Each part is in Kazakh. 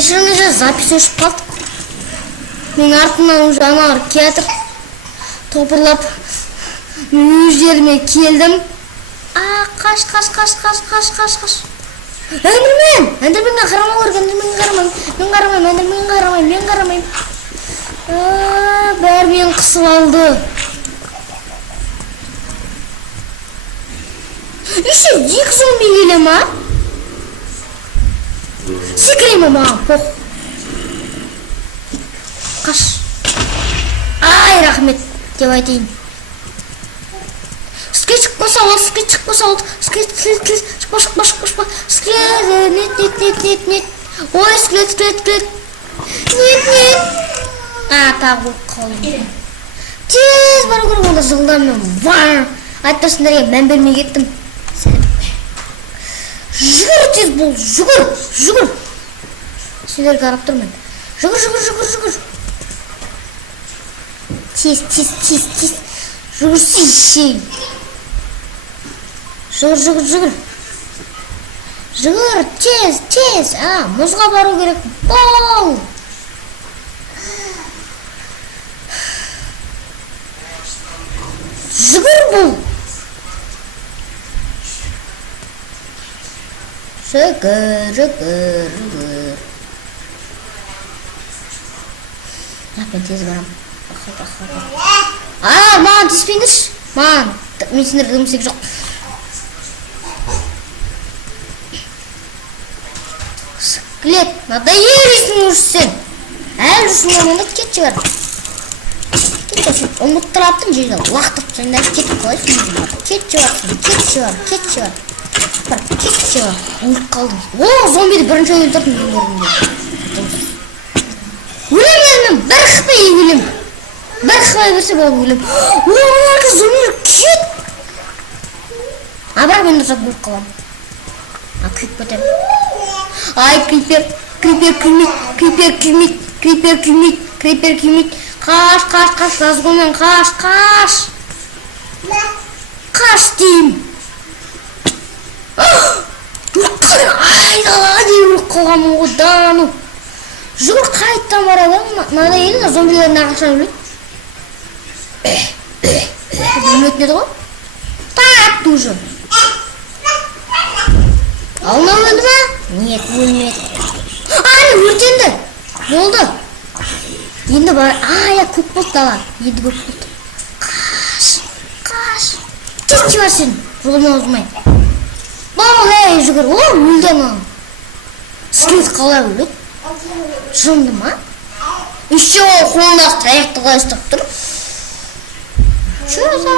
кешіріңіздер, запись өшіп қалды. Мен артымнан уже аналар келатыр. Топырлап өз жеріме келдім. Қаш. Эндерменге қарамау керек, мен қарамайм. Бәрі мен қысып алды. Еще 2 зомби келе ма? Секіреме маған, поқ. Қаш. Ай, рахмет деп айтайын. Скелет шықпаса ол. Шықпа. Скелет, нет. Ой, скелет. Нет. Тағы қалды. Тез бару керек, онда жылдаммен. Вар. Айтпасындарге мән бермей кеттім. Жүгір тез бол, жүгір. Сендер қарап тұрмын. Жүгір. Тез. Жүгірсей шей. Жүгір. Жүгір, тез. Мұзға бару керек. Бол. Жүгір бұл. Жүгір. Мен тез барам. Маған тиіспеңдерші. Мен сендерді өмсек жоқ. Скелет, надоелисің уже сен. Әлі шумағында кетші бар. Ұмыттыраттың жерді лақтып, сендер кетіп қалайсың. Кетші бар. Ұмыт қалдың. Зомбиді бірінші өліп тұрдың. Өлем, бір қықпай өлем. Бір қықпай берсе болып өлем. Оларға зомбилер кет. Бірақ мен ұзап өліп қалам. Күйіп кетем. Ай, крипер күймейді. Қаш, разгонмен қаш. Қаш дейім. Айдалаға дейін ұрып қалғамын ғодану. Жүгір қайттан барады. Мада елі зомбилердің ағаша өледі. Өлетін еді ғой? Татты уже. Алына өлді ма? Нет, өлмеді. Мен өртенді. Болды. Енді бар. Көк болды дала. Енді көк болды. Қаш. Кетші бар сен. Жолымен озмай. Бамыл, жүгір. Өлді ма? Скелет қалай өледі? Жынды ма? Еще қолында таяқты қалай ұстап тұр. Что за?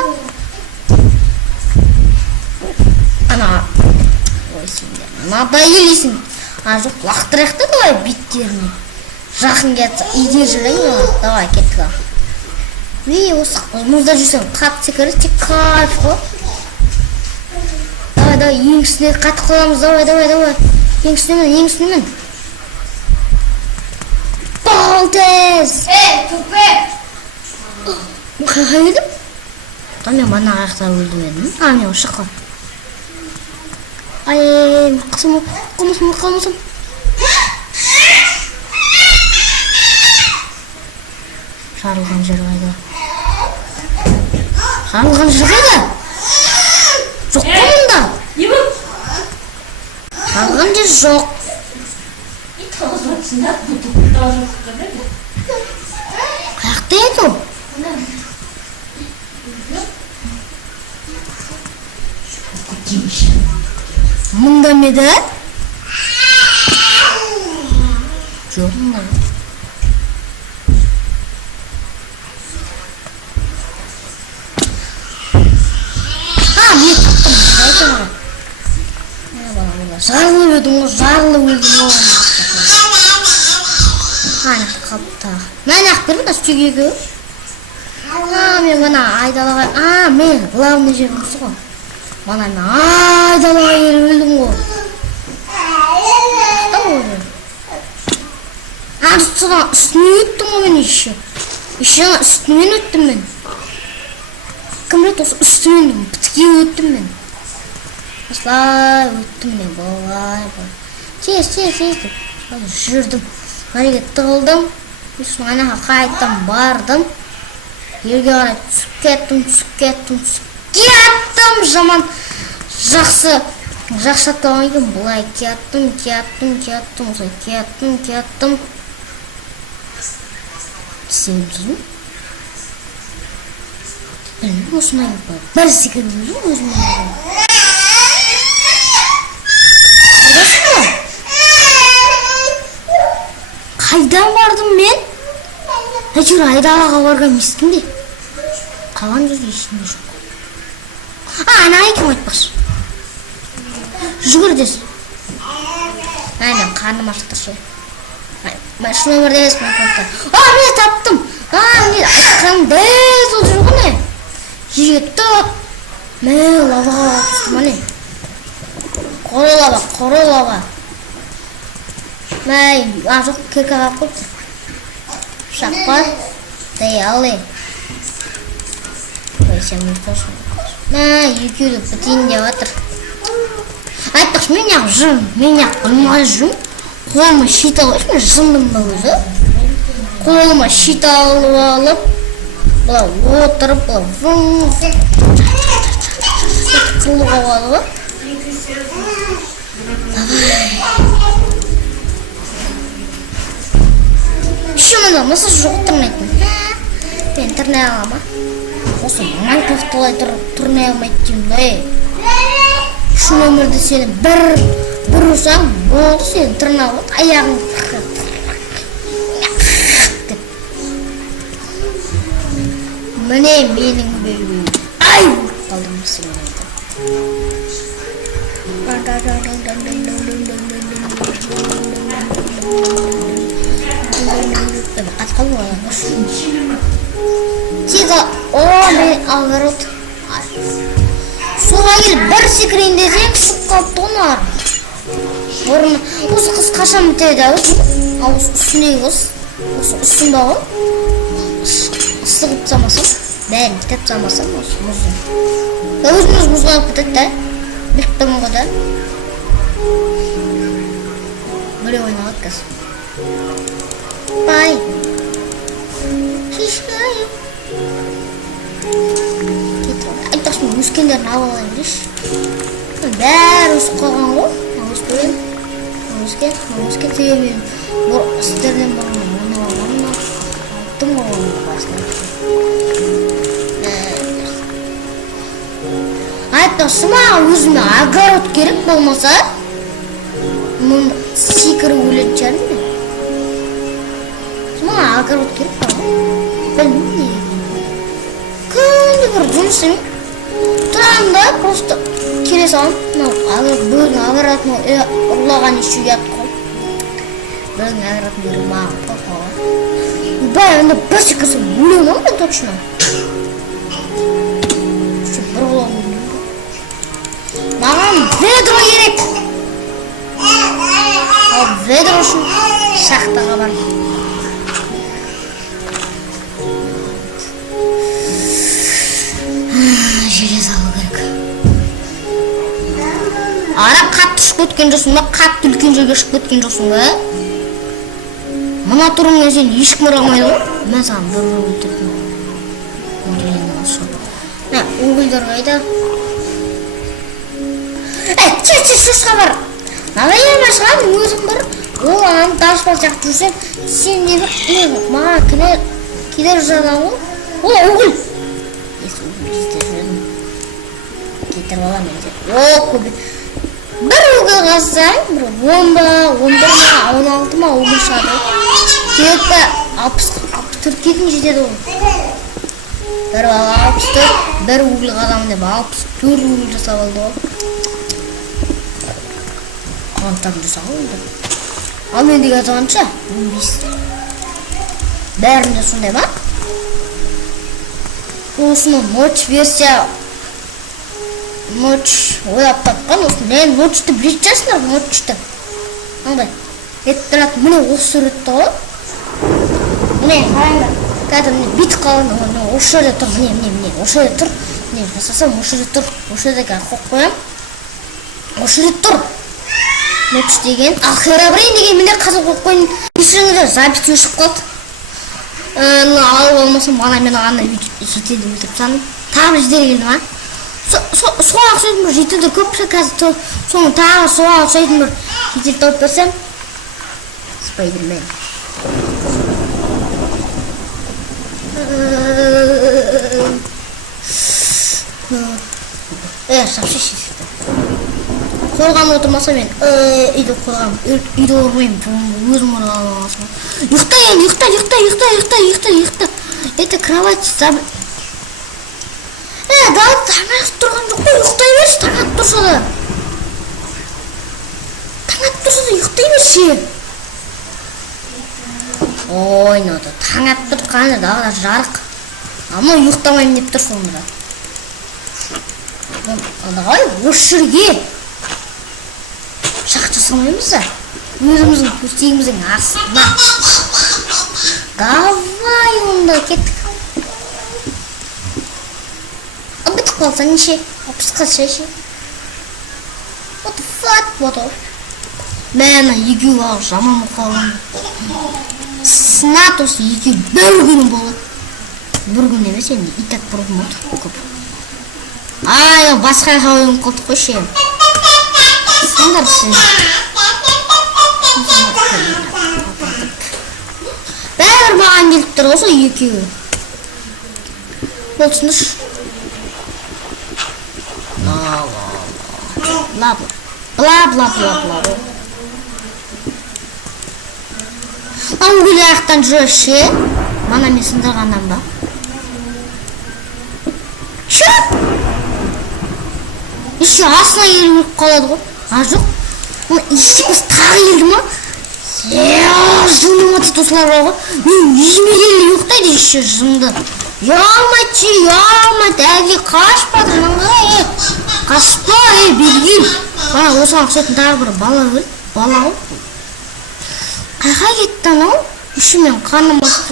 Ой, сендер. Надоелисің. Жоқ, лақтыраяқты давай беттеріне. Жақын кетті. Үйде жүрейін. Давай, кеттік. Осы мұзда жүрсең қатты секірді. Тек кайф қой. Давай, ең үстіне қатты қоламыз. Давай. Ең үстінемен. Бол тез. Тупе. Қайға едім? Мен мана аяқта өлдім едім. Мен шыққа. Қалмасым. Жарылған жер қайда? Жоқ қолында. Жарылған жер жоқ. Қаяқта еді ол? Мұнда меді? Жоқ мұнда. Мен таптым. Жарылып өлдім. Қалыпта. Мен ақ бермін да стүйгегі. Мен мана айдалаға. Мен главный жеріміз ғой. Мана мен айдалаға еріп өлдім ғой. Үстіне өттім ғой мен еще. Үстімен өттім мен. Кім рет осы үстімен бітке өттім мен. Осылай өттім мен. Болай. Тез. жүрдім, мәреге тығылдым, ана қайттан бардым, елге қарай түсіп кеттім, жаман жақсы атпаған екен, бұлай кеттім, осылай кеттім, sevgilim. Benim hoşuma gidiyor. Ben sıkıldım özüme. Arkadaşlar. Kaydan vardım ben. Hacır Aydalı'ya vargan miskin değil. Kalan gözü işinde yok. Anayı kim айтпақшы? Жүгір десін. Aynen karnım açtır şey. Ben şu numara değil mi? Ne taптым. Ne akşam değil olacak o ne? Yiyet ne lava tuttum hani. Koro lava. Ne azıcık kırk kapı. Şapka değerli. Koyacağım yurttaşım. Ne yükülü bütün yavatır. Айтпақшы мен қылмажым. Қолыма шит алып, мен жындым ба өзі. Қолыма шит алып алып, бұлай отырып, бұлай қылуға алып. Шымында мысыз жоқ тұрмайтын. Мен тұрнай алама. Осы Майнкрафт олай тұрнай алмайды деймін. Şu ömürde seni bir usam oldu seni tırnağı ayağın Mene mening bebeğim ay kaldım seni Kaç kaldı Тига мен алғырот Суға келіп бір секірейін десең түсіп қалыпты ғой осы қыз қашан бітеді ал үстіндегі қыз осы үстіндегі ыстығып тастамасам бәрін бітеп тастамасам осы мұздың өзіміз мұзға алып кетеді да біліп тұрмын ғой да біреу ойналады қазір бай шишкай айтпақшы мен өскендерін алып алайын деші бәрі өсіп қалған ғой өскен себебі мен сіздерден бұрын оны алттым ғой оның басына айтпақшы маған өзіме огород керек болмаса мұны секіріп өлетін шығармын мен маған огород керек па білмеймін неге күнде бір жұмысым тұрамын да просто келе салам біреудің огородын ұрлаған еще ұят қой біреудің огородын беріп маған қорқауға бай онда бір секірсем өлемін ғой мен точно бір ұрлауым маған ведро керек ал ведро үшін шахтаға барам желез алу керек ара қатты шығып кеткен жоқсың ба қатты үлкен жерге шығып кеткен жоқсың ба мына түріңнен сен ешкім ұрамайды ғой мен саған бір өлтірдім угольдер қайда шошқа бар надоелмай шығады өзің бір ол ананы данышпан сияқты жүрсең сен не бір маған кедергі жасаған ғой ол уголь кетіріп аламын бір угол қазсаң бір 10 ба 11 ба 16 ма угол шығады тек 64-ге жетеді ғой бір бала 64 бір угол қазамын деп 64 угол жасап алды ғой қанттарын жасаған ғой ал мендегі жазғанша 15 бәрінде сондай ма осыны ночь ойлап тапқан осы мен ночьты білетін шығарсыңдар ночьты андай етіп тұрады міне осы суретті ғой міне қараңдар қазір міне бүйтіп қалған осы жерде тұр міне осы жерде тұр міне жасасам осы жерде тұр осы жерде қазір қойып қоямын осы жерде тұр Нөпіш деген. Ал Херобрин деген менде қазір қойып қойын. Есіңізде запись өшіп қалды. Алып болмасам бала мен ана жетеді өлтіріп саным. Тағы бір жетер келді ма? Соған ұқсайтын бір жетеді көп қазір соны тағы соған ұқсайтын бір жетер тауып берсем. Спайдермен. Шапшы шешті. Қорған отырмаса мен үйді қорғам. Үйді ормайым. Өзім орған алғасым. Ұйықта енді, ұйықта. Это кровать забыл. Да, таңат тұрған жоқ қой, ұйықтай берші, таңат тұрса да. Ұйықтай берші. Ойнады, таңат тұрғаны дағы да жарық. Ама ұйықтамайым деп тұр сонда. Алдағай, өшірге. Шақ жасамаймыз да. Өзіміздің көстегіміздің астына. Давай онда кеттік. Бітіп қалса неше? 60-қа шеше. What the fuck, what the? Мәні екеу ағы жаман мұқалым. Сынат осы екеу бір күні болады. Бір күн емес енді итак бір күн болды көп. Басқа қауым қолды қойшы. Сындар сен. Бәрі маған келіп тұр осы екеуі. Ол түсіндірші. Бла. Аңгүл аяқтан жүрші. Мана мен сындырғаннан ба? Чө? Еще асына еліп қалады ғой. Жоқ. Оны ешкіміз тағы елді ма? Жынды матсы тосылар бар ғой. Мен үйіме келі ұйықтайды еще жынды. Ұялмайды, әге қашпады жынға. Қашпа, бергіл. Бана осыған ұқсайтын тағы бір бала өл. Бала өл. Қайға кетті анау? Үші мен қаным басып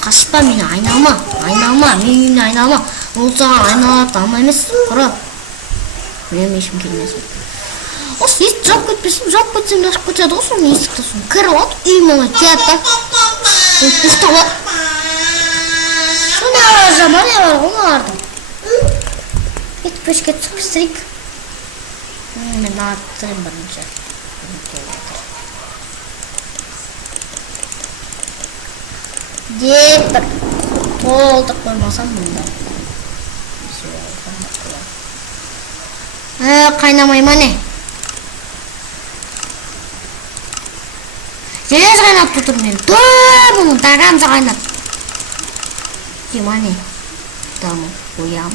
қашпа мені айналма, мен үйіне айналма. Ол саған айналады алма емес, құрап. Мен ешім келмесін. Осы есік жауып кетпесім, жауып кетсем ашып кетеді ғой, соны есікті соны кіріп алады, үйім оңай тияды. Ұстап алады. Сонда жаман бар ғой олардың. Кетпеш кетсік пісірейік. Мен аттырым бірінші. Деп бір қолдық қоймасам мұнда. Қайнамай ма не? Желез қайнап тұтыр мен. Бұны дағамза қайнап. Дема не? Дамы қоям.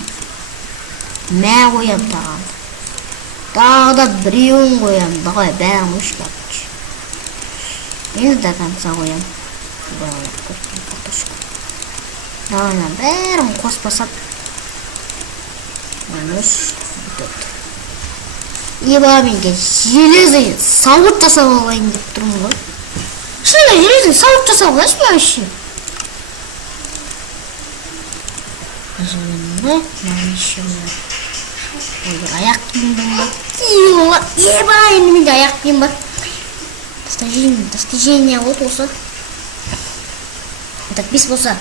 Мә қоям дағамды. Дағда біреуін қоям. Дағай бәрім үш бәпіш. Енді дағамза қоям. Дағайна бәрім қоспасап. Мәнүш бүтөт. Еба менге железі сауыт жасап алайын деп тұрмын ғой. Шынында железі сауыт жасап алайшы ма үші? Жынында мәніші бар. Олар аяқ киімдің бар. Еба енді менде аяқ киім бар. Достижение вот осы. Так бес болса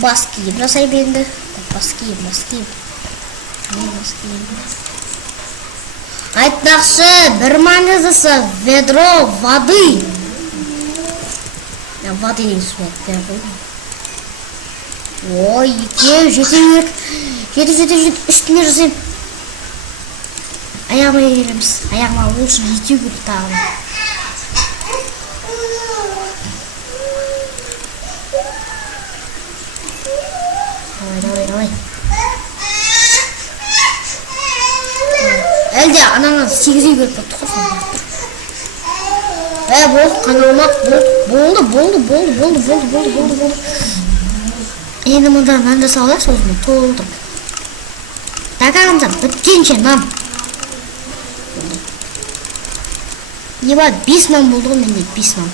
бас киім жасай берді. Бас киім. Айтпақшы, бір маңыздысы ведро воды. Воды деген сует бер қойдым. Ой, екеу, жетіп, үстіне жасайым. Аяғыма келеміз. Аяғыма ол үшін жетеу көп тағым. Давай. Әлде анаңыз 8-ге көріп бәтті қосын. Болды, қаналмақ, болды. Енді мұнда нан жасаулар сөзіме толдым. Дағағымза біткенше нан. Еба 5 нан болды ғой, менде 5 нан.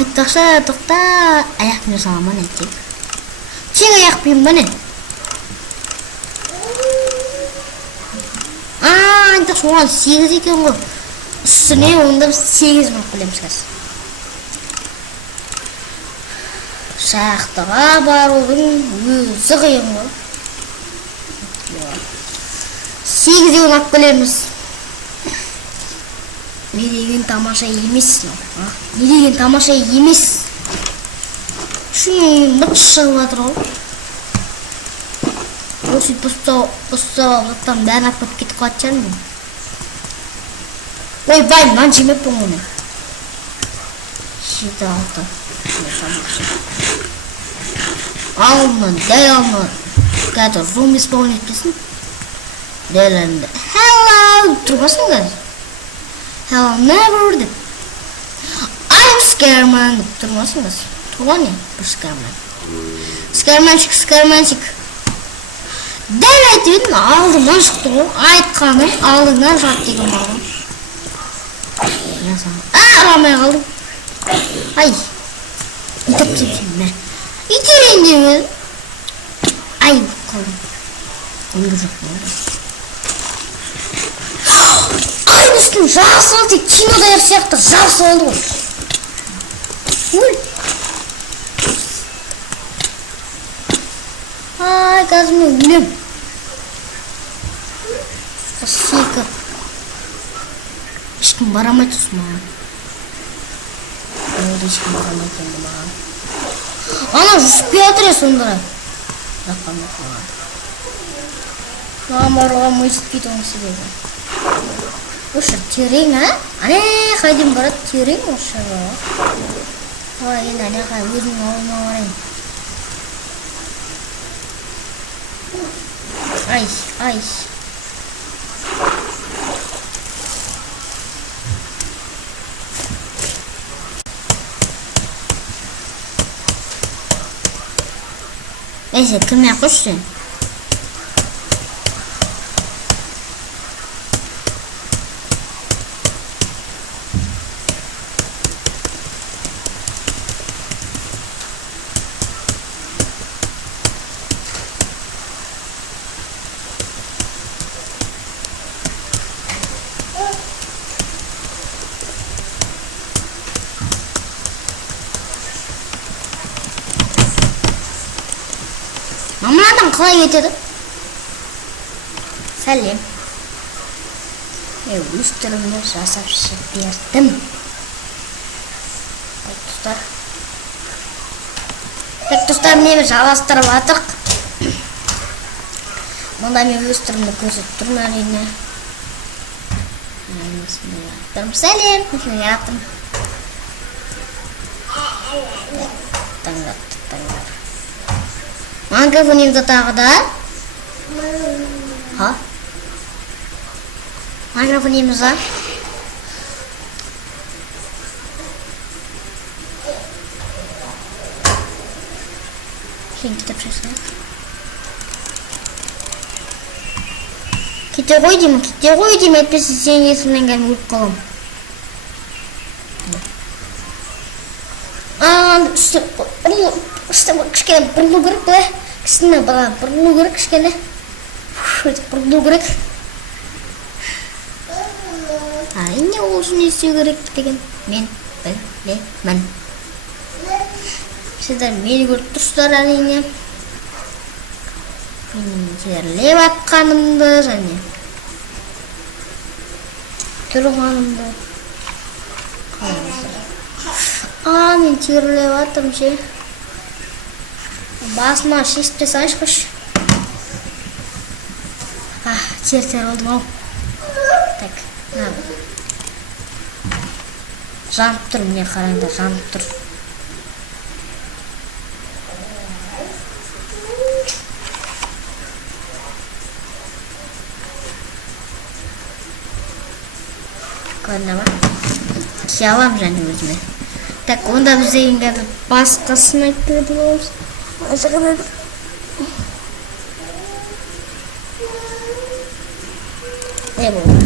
Айтпақшы, тоқта, аяқпен жасаламан әттек. Сен аяқпен бәне? Антық соған 8 екен ғой. Үстіне онда біз 8 мақ білеміз қазір. Шақтыға барудың өзі қиын ғой. 8 деп мақ білеміз. Не деген тамаша емес. Не деген тамаша емес. Шын бұт шығып жатыр ғой. Осы бұстау заттан бәрін ақпап кетіп қатшан мен. Ой, бай, нан жемеп бұң оны. 7-6. Алынан, дәл алынан. Қазір рум исполнить етпесін. Дәл әлінде. Hello! Тұрбасың қазір. Hello, never деп. I'm Scareman деп тұрбасың қазір. Тұрған не? Бір Scareman. Scaremanчик. Дәл айтып едім, алдымнан шықты ғой. Айтқаным, алдыңнан жат деген маған. Арамай қалдым. Ай. Итіп сен бәр. Итерейін демеді. Ай, қалдым. Өңгі жоқ болды. Ай, үстім жақсы олды. Кинода сияқты жақсы олды ғой. Ой. Ай, қазір мен өлем. Қасикі. Ешкім барамай тұрсын маған. Олды ешкім барамай тұрды маған. Ана жүспе атыр сондыра. Жаққанды маған. Маған баруға мұйсытпейді оны себебі. Өшір терең, а? Ане қайден барады терең өшір баға. Ой, енді ане қай өзінің ауылына барайын. Ай. Neyse, kırmaya koşsun. Mamadan қалай кетеді? Сәлем. Өз түрімді жасап бердім. Достар, мені жалғастырып атырық. Мұнда мен өз түрімді көрсетіп тұрмын әрине. Сәлем. Таңдап. Микрофонымды тағы да. Микрофонымызда. Сен кетіп жүрсің. Кете ғой деймін, әйтпесе сен есімнен кәдім өліп қалам. Кішкене бұрылу керек бұлай. Кісіне бұрылу керек кішкене. Бұрылу керек. Не ол үшін естеу керек деген мен білемін. Сіздер мені көріп тұрсыздар әрине. Менің терлеп атқанымды және тұрғанымды. Мен терлеп аттым ше. Басыма шешіп салайыншы қош. Тер олдым ау. Так, жанып тұр, міне қараңдар, жанып тұр. Көрді ма? Кие алам және өзіме. Так, онда біз дегенге басқасын айтып берді боламыз. Ажығына бір. Не болды?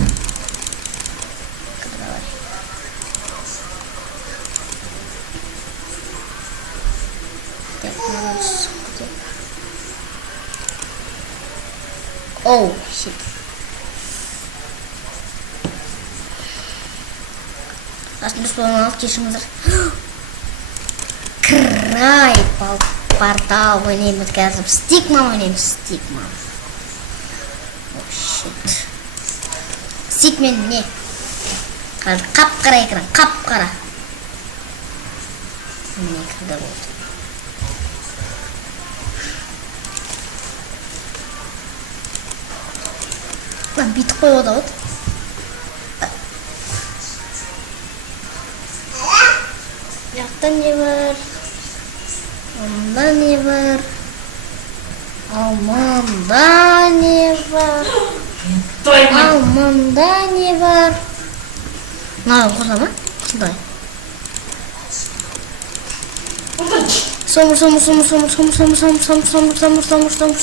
Oh, shit. Aslında sonralık yaşımızdır. Край портал ойнаймыз қазір. Стигма ойнаймыз, стигма. Oh shit. Стигмен не? Қазір қап-қара экран, қап-қара. Міне когда болды. Lan бүйтіп қойып отыр. Жақта не бар? Онда не бар? Алманда не бар? Алманда не бар? Мынау қоса ма? Қандай?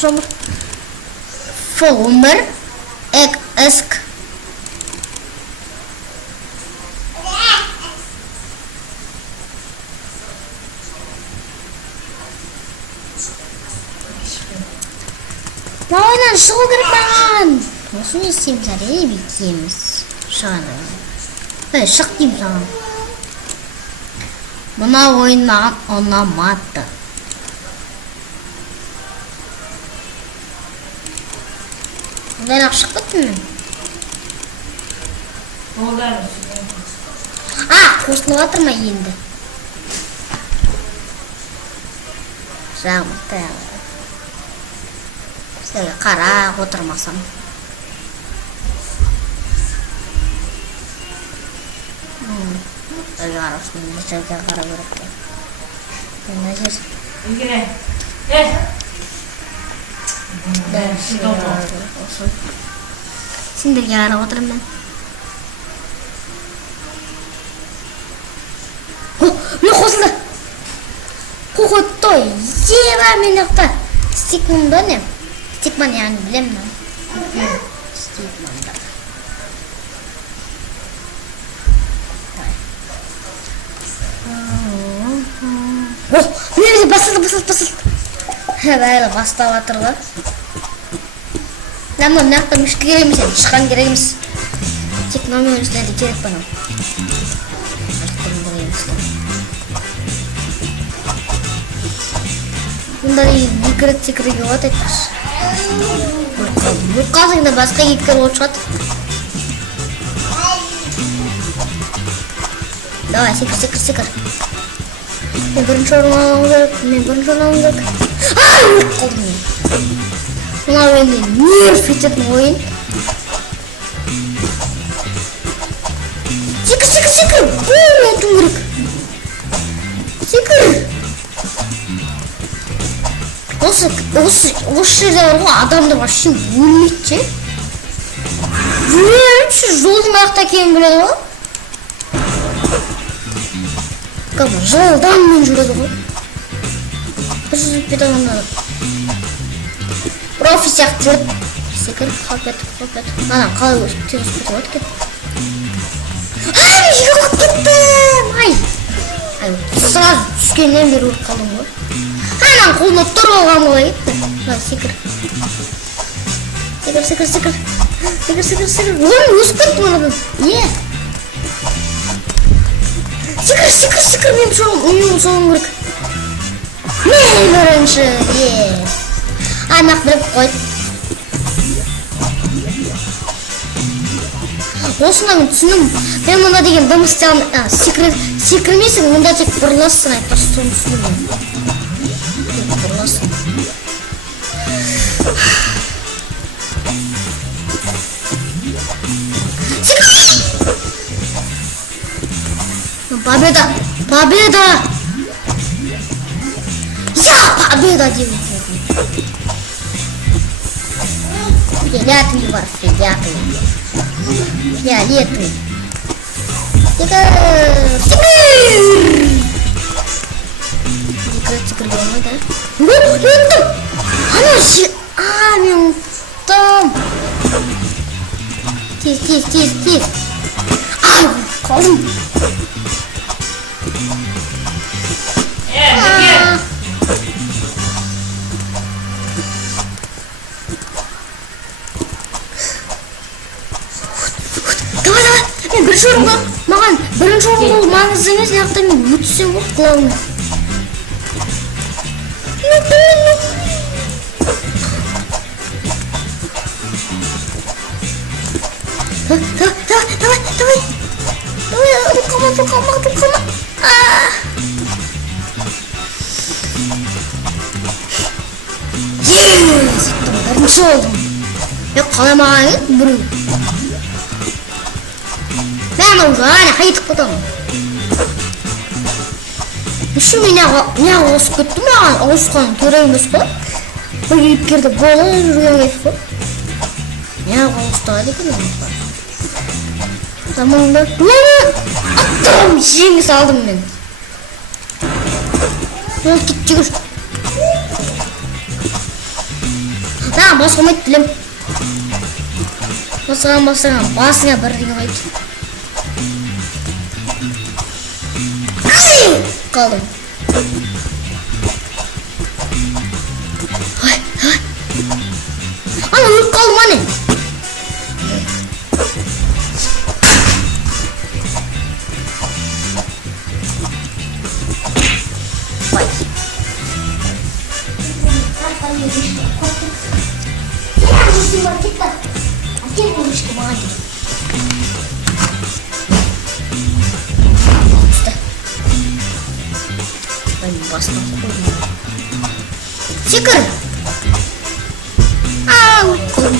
Somur. Фолумер. Эск. Oyundan шығу керек маған. Осы не істейміз, әрине бүйтеміз. Шығады. Шық деймін саған. Мына ойын маған ұнамады. Ондайрақ шығып кеттім мен. Қосылып жатыр ма енді? Жағымыз таяғы. Сәлі қарап отырмасам. Сәлі қарасың, сәлі қарап өректі. Мына жер. Сендерге қарап отырым мен. Міне қосылды. Қоқыттой. Еба мен ұқта. Стикманда не? Стикман яғни білем мен. Стикманда. Міне басылды. Бәлі бастап атырға. Намын мынақта мүшкі керек емес, шыққан керек емес. Тек номер үстінде керек бана. Бұндар секіріп от айтпаш. Бұл қазыңда басқа кептер от шығады. Давай, секір. Мен бірінші орын алуым керек. Өліп қалдым мен. Мына ойында нерв ететін ойын. Секір. Бұл отым керек. Секір. Осы жерде бар ғой, адамдар вообще өлмейді ше. Өлмейді, жолдың аяқта кейін біледі ғой. Жолдан мен жүреді ғой. Бір жетпеді адамдар. Профи сияқты жүрді. Секір, қалып кеттік. Анам қалай тез өсіп кетіп өтіп кетті. Мен жерге қойып кеттім. Сразу түскеннен бері өліп қалдым ғой. Анам қолына тұр болған болай кетті. Секір. Оған өсіп кеттім анадың. Секір, мен соғым керек. Мен бірінші, Анақ біліп қойды. Осында мен түсінім. Мен мұнда деген дым істеғам. Секірмейсің, мұнда тек бұрыласың. Просто соны түсінім. Бұрыласың. Победа! Я победа делаю. Фиолетовый бар, фиолетовый. Секір болмай да. Өттім. Ана же. Мен ұттым. Тез. Қалдым. Давай. Мен бірінші орын бар. Маған маған бірінші орын ол маңызды емес, мына мен өтсем болды, главное. Давай. Бірінші олдым. Қаламаған еді біреу. Мен уже қайтып кетемін. Үші мен ауысып кетті, маған ауысқан керек емес қой. Бұл кейіпкерді бола жүрген емес қой. Мен ауыстаған екен. Заманында аттым, жеңіс алдым мен. Ол кет жүгір. Басқамайды білем. Басыған басыңа бірдеңе қайды. Қалдым. Ана өліп қалдым ане. Секір! Ау! Қалдым!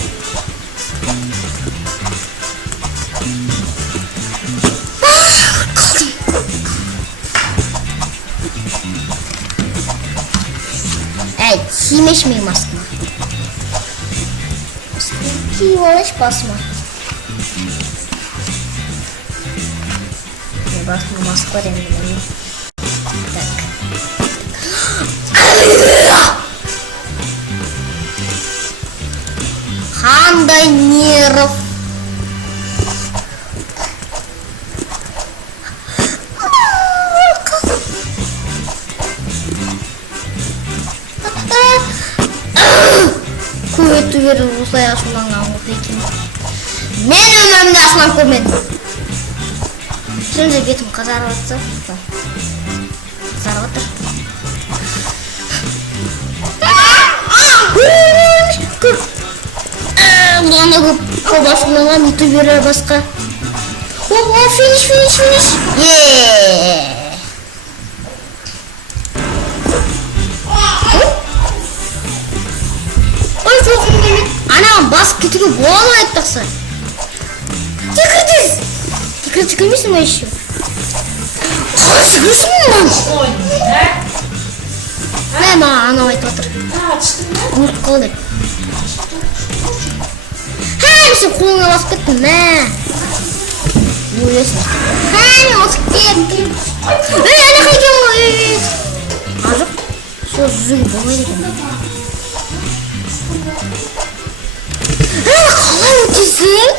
Әй, кимеш мейім астыма. Киіп алаш басыма. Басыма масық бар енді. Қандай нерв. Көйті беріп осылай ашуланған болды екен. Мен өмірімді ашуланып көрмедім. Şimdi бетім қызарып жатса. Қызарып отыр. Бұлана көп ашуланған ютуберлер басқа. О, финиш. Ой, жоқым келмеді. Анаған басып кетуге бола айтпақса. Секірмейсің ма еще? Қалай секіресің мұнан? Мә, анау айтып отыр. Ұмытып қалды. Сен қолыңа басып кеттің, мә. Өлесің. Мен басып кеттім. Ана қайкен ғой. Ажық. Сол жүзігі болмайды екен. Қалай өтесің?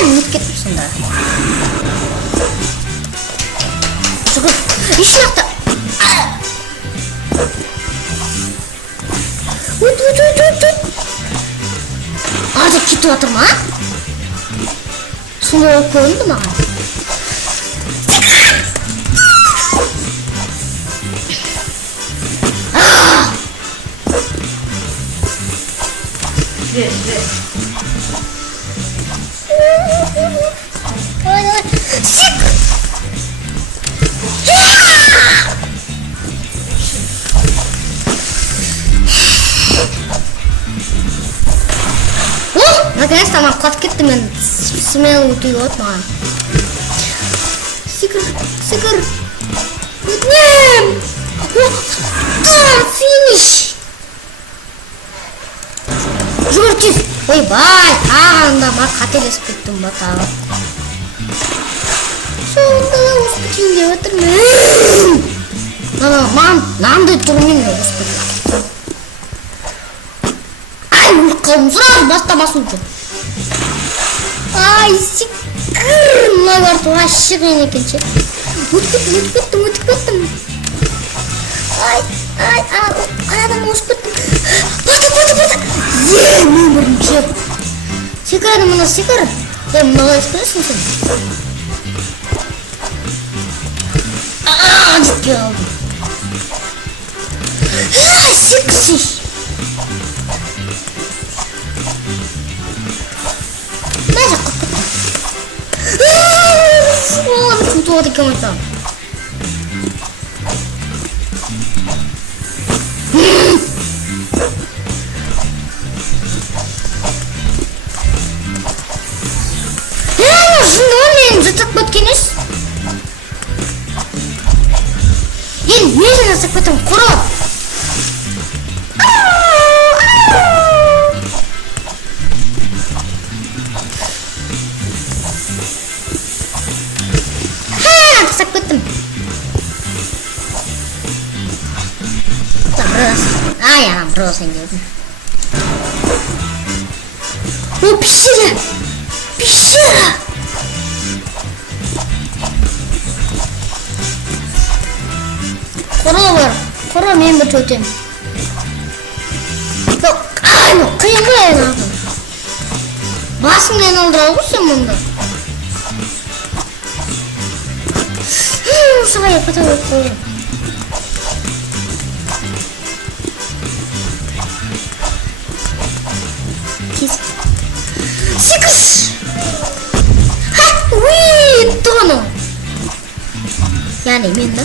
Нетіп кеттім сонда. Жүгір. Ешін ақта. Өт. Азып кетіп жатыр ма? Сонда болып көрінді маған. Наконец-то маған қатып кетті, мен смелый өтуге от маған. Секір. Өтінем! Финиш! Жүгір тез! Ойбай, тағанда ма қателесіп кеттім ба тағы. Сонда өсіп кетейін деп отырмын. Маған нандай тұрмын өсіп кетейін. Ай, өліп қалдым, сразу бастамасын екен. Ай, секір! Мына барды вообще қиын екен ше. Өтіп кеттім. Ай, Ай, анадан өсіп кеттім. Бата. Мен бірінші. Секіреді мына секір. Мынаға ескіресің сен. Жетпей қалдым. Секірсіз. Мына жаққа кеттім. Күтіп отыр екен айтам. Мен жатақ бөткенес. Мен жатақ бөтім құры. Жатақ бөттім. Ай, анам просто дедім. О, пещера! Қора бар. Қора мен бір төтем. Қиын ғой ағым. Басыңды айналдыра ғой сен мұнда. Сағай қата көп қойым. Секіз! Тұғыны. Яғни мен да.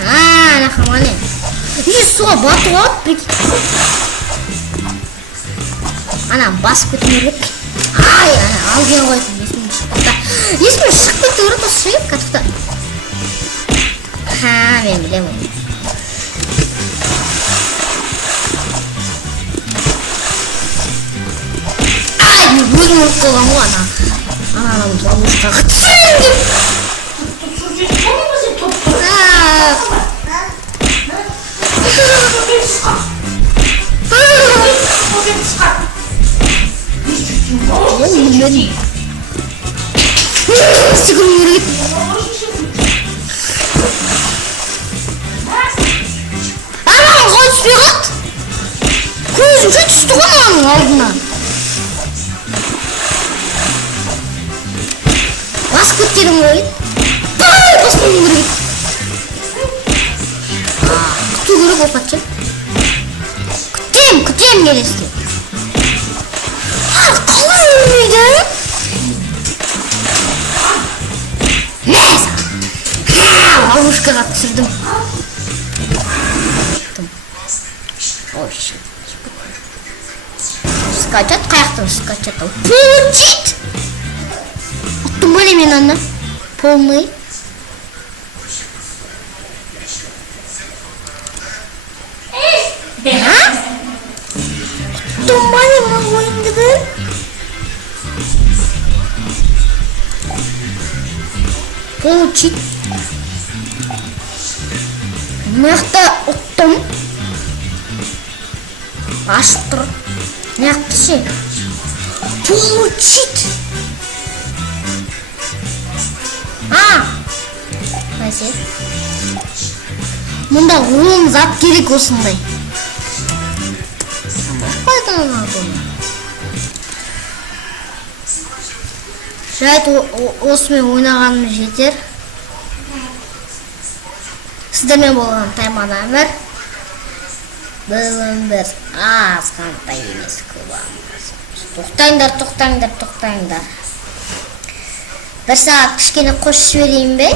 Ана қамане. Суға батып алып. Ана басып кетім өрлік. Ай, ана алген қойсын. Есімен шығып кетті ұрып сұйып қатықта. Мен білем ол. Өзім ұрып қолған ғой ана. Анам ловушкаға түсірейін деп. Секіру керек. Анам қалай түспей қалды? Көзімше түсті ғой ананың алдына. Басып кеткенім ғой. Басып кеткенім керек. Күту керек опатшы. Күтем келесті. Қалай өлмейді? Ловушкаға түсірдім. Скачат, қаяқтан скачат. Получить! Оттың бөлі мен ана. Полный. Оттың бөлі мен ойынды бір. Получить. Мықты ұттым. Ашып тұр. Мықты ше. Получить. Қайсы? Мұнда 10 зат керек осындай. Қайдан алады оны? Жайт осымен ойнағаным жетер. Сіздермен болған Тайман Әмір. Бүгін біз азғантай емес көбамыз. Тоқтаңдар. Бір сағат кішкене қосып жіберейін бе?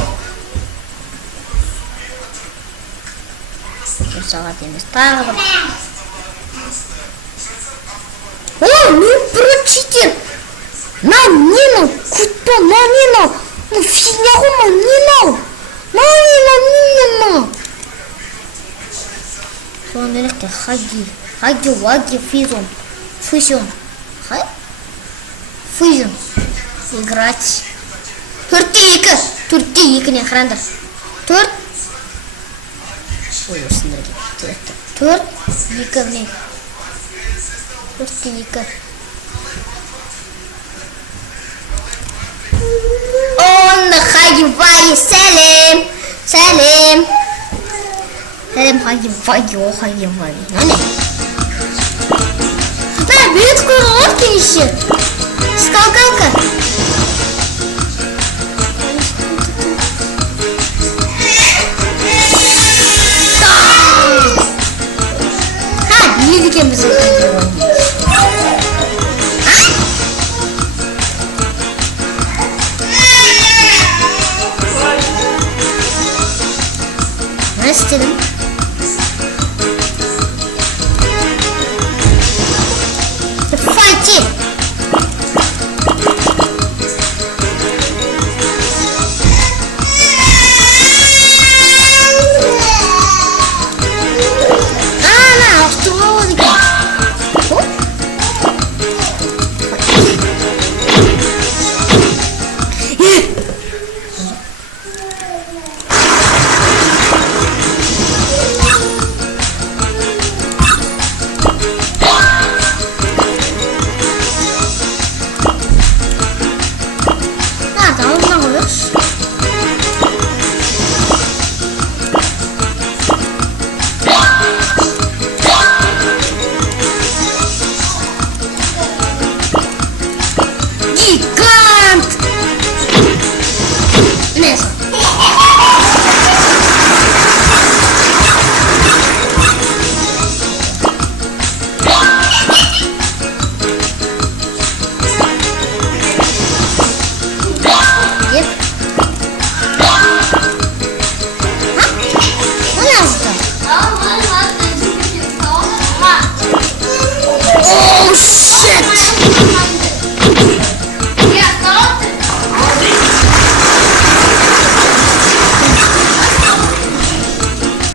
Бір сағат емес, тағы бір. О, мен бір читер. На, не нау? Күтпа, на, не нау? Ну, фигня ғой, не нау? На, не нау? Соған еректе, хаги, ваги, физон. Физон. Играть. 4-2 не қарандар. 4. Ой, осындырды. 4-2 не. 4-2. Онда хаги, ваги, Selim. Selim hayır. Ne? Ben büyük kuruluk girişi. Kalk. Ha, bildik en bizim. Ne istedim? Fight it. Nereden alıyoruz?